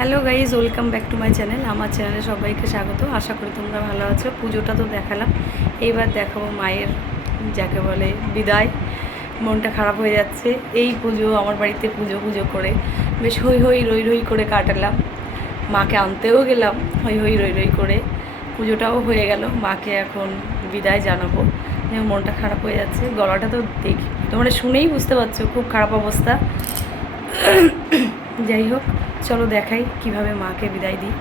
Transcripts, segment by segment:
Hello guys, welcome back to my channel. আমার চ্যানেলে সবাইকে স্বাগত। আশা করি তোমরা ভালো আছো। পুজোটা তো দেখালাম, এইবার দেখাবো মায়ের যাকে বলে বিদায়। মনটা খারাপ হয়ে যাচ্ছে। এই পুজো আমার বাড়িতে পুজো পুজো করে বেশ হই হই রই রই করে কাটালাম। মাকে আনতেও গেলাম হই হই রই রই করে, পুজোটাও হয়ে গেল। মাকে এখন বিদায় জানাবো। মনটা খারাপ হয়ে যাচ্ছে। গলাটা তো দেখি তোমরা শুনেই বুঝতে পারছো, খুব খারাপ অবস্থা। যাই হোক, চলো দেখাই কিভাবে মাকে বিদায় দিই।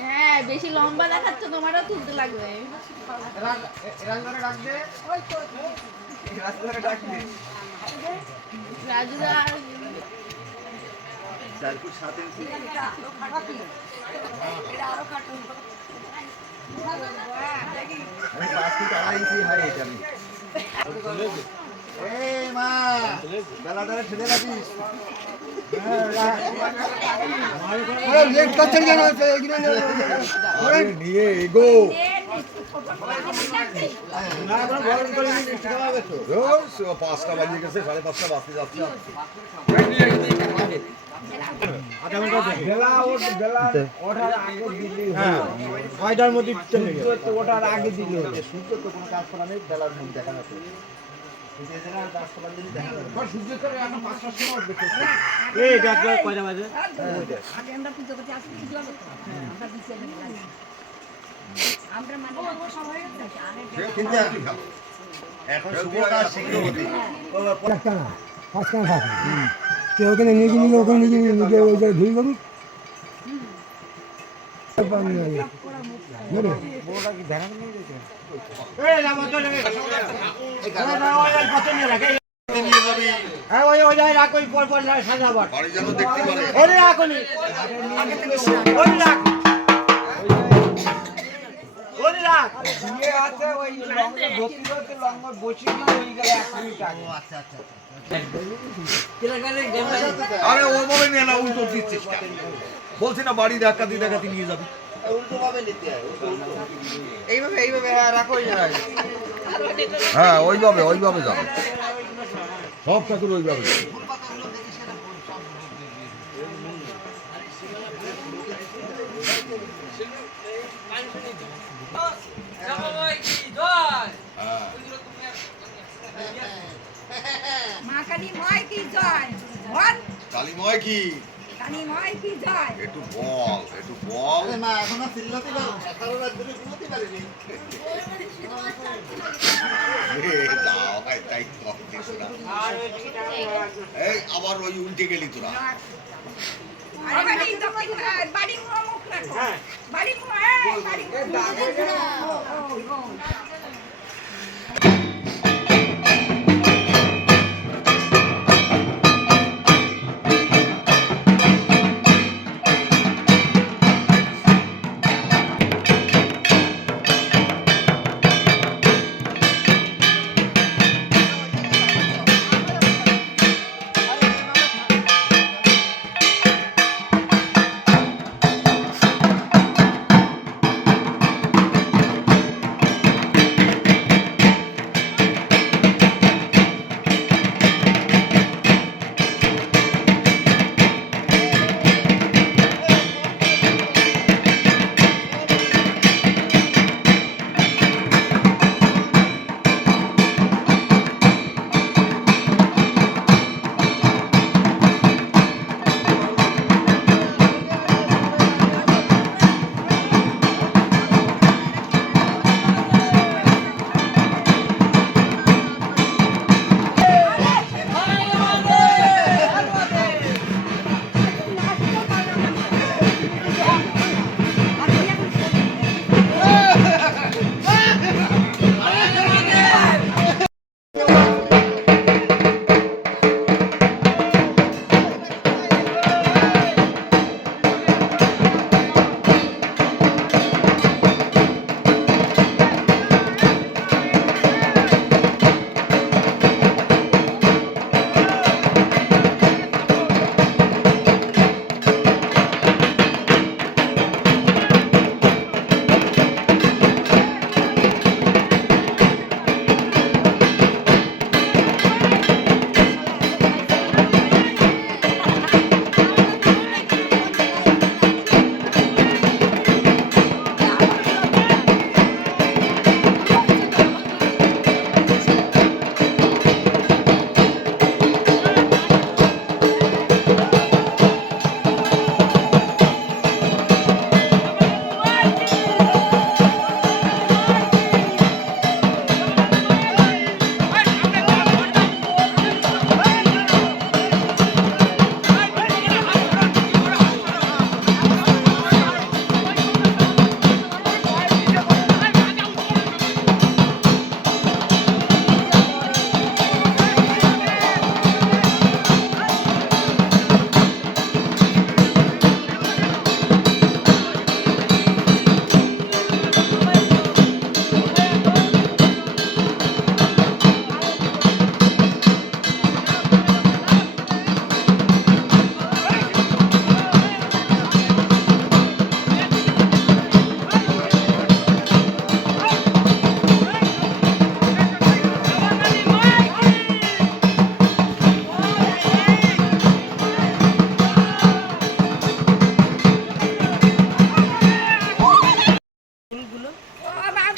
হ্যাঁ, বেশি লম্বা দেখাচ্ছ, তোমারও তুলতে লাগবে। রাজুদা নিয়ে এগো পাঁচটা বাজিয়ে গেছে, 5:30 বাজতে যাচ্ছে। ছয়টার মধ্যে ওঠার আগে দিলে সূর্য তো কোনো কাজ করা নেই, বেলার মুখ দেখা যাচ্ছে। এখন শুভ কাজ শীঘ্র হতে কেউ ওখানে নিজে নিলে ওখানে নিজে নিজে ওই জায়গায় ভিড় করুক। আরে ওভাবে নিয়ে না, উল্টো দিচ্ছিস কেন? বলছি না বাড়ি ডাকাতি ডাকাতি নিয়ে যাবি। হ্যাঁ ওইভাবে ওইভাবে যাবে, সব ঠাকুর ওইভাবে যাবে। মা কালী ময় কি জয় বল কালীময় কি? কালী ময় কি জয় একটু বল, একটু বল। যাও, তাই করছিস না। এই আবার ওই উল্টে গেলি তোরা। বাড়ি দক্ষিণ বাড়ি মুখ রাখো বাড়ি মুখ বাড়ি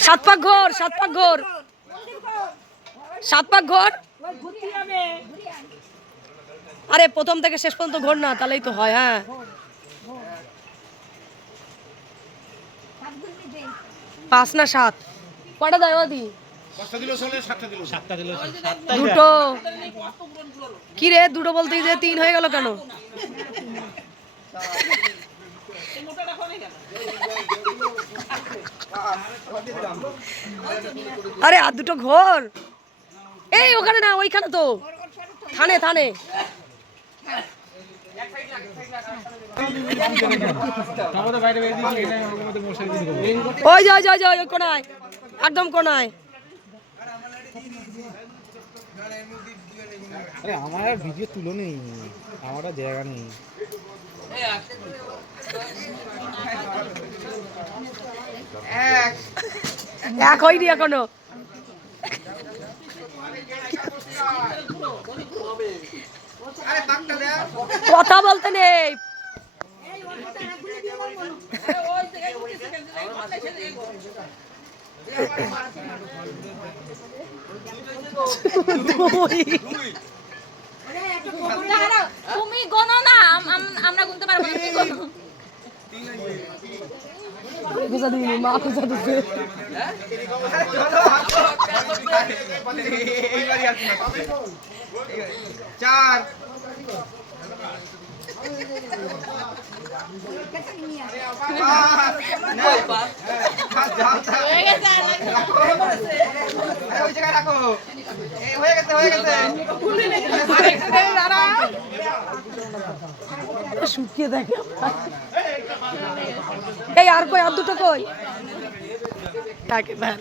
সাত পাক ঘোর, সাত পাক ঘোর, সাত পাক ঘোর। আরে প্রথম থেকে শেষ পর্যন্ত ঘোর না, তাহলেই তো হয়। হ্যাঁ পাঁচ না সাত, কটা দেয় ওদি? দুটো। কি রে দুটো বলতে যে তিন হয়ে গেল কেন? আরে আর দুটো ঘোর, এই ওখানে না, ওইখানে তো থানে থানে। ওই যে ওই যে ওই যে ওই কোনায়, একদম কোনায়। আরে আমার আর ভিডিও তুলো নেই, আমার আর জায়গা নেই। এক হয়নি এখনো। কথা বলতে নেই। তুমি গোনো না, আমরা গুনতে পারবো না, তুমি গোনো। খুঁজা দিবি, মা খুঁজা দিবে। চার হয়ে গেছে আর ওই জায়গায় রাখো, হয়ে গেছে হয়ে গেছে। শুকিয়ে দেখে। এই আর কই, আর দুটো কই? কাকে ভাই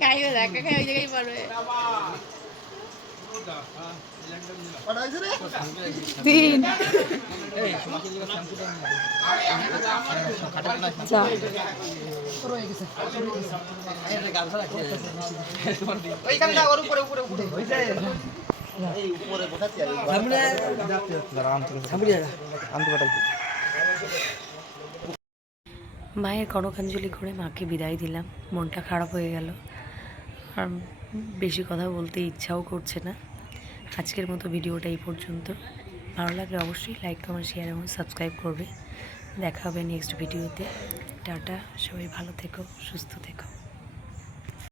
খাইবে, দেখা খাই ওই জায়গায় পড়বে। 3 4 ওইখানে না, ওর উপরে উপরে উপরে হইছে। এই উপরে বসাচ্ছি আর সামনে দাঁড়া, আনতে পাঠাচ্ছি। মায়ের কনকাঞ্জলি করে মাকে বিদায় দিলাম। মনটা খারাপ হয়ে গেল, আর বেশি কথা বলতে ইচ্ছাও করছে না। আজকের মতো ভিডিওটা এই পর্যন্ত। ভালো লাগলে অবশ্যই লাইক, কমেন্ট, শেয়ার এবং সাবস্ক্রাইব করবে। দেখা হবে নেক্সট ভিডিওতে। টাটা, সবাই ভালো থেকো, সুস্থ থেকো।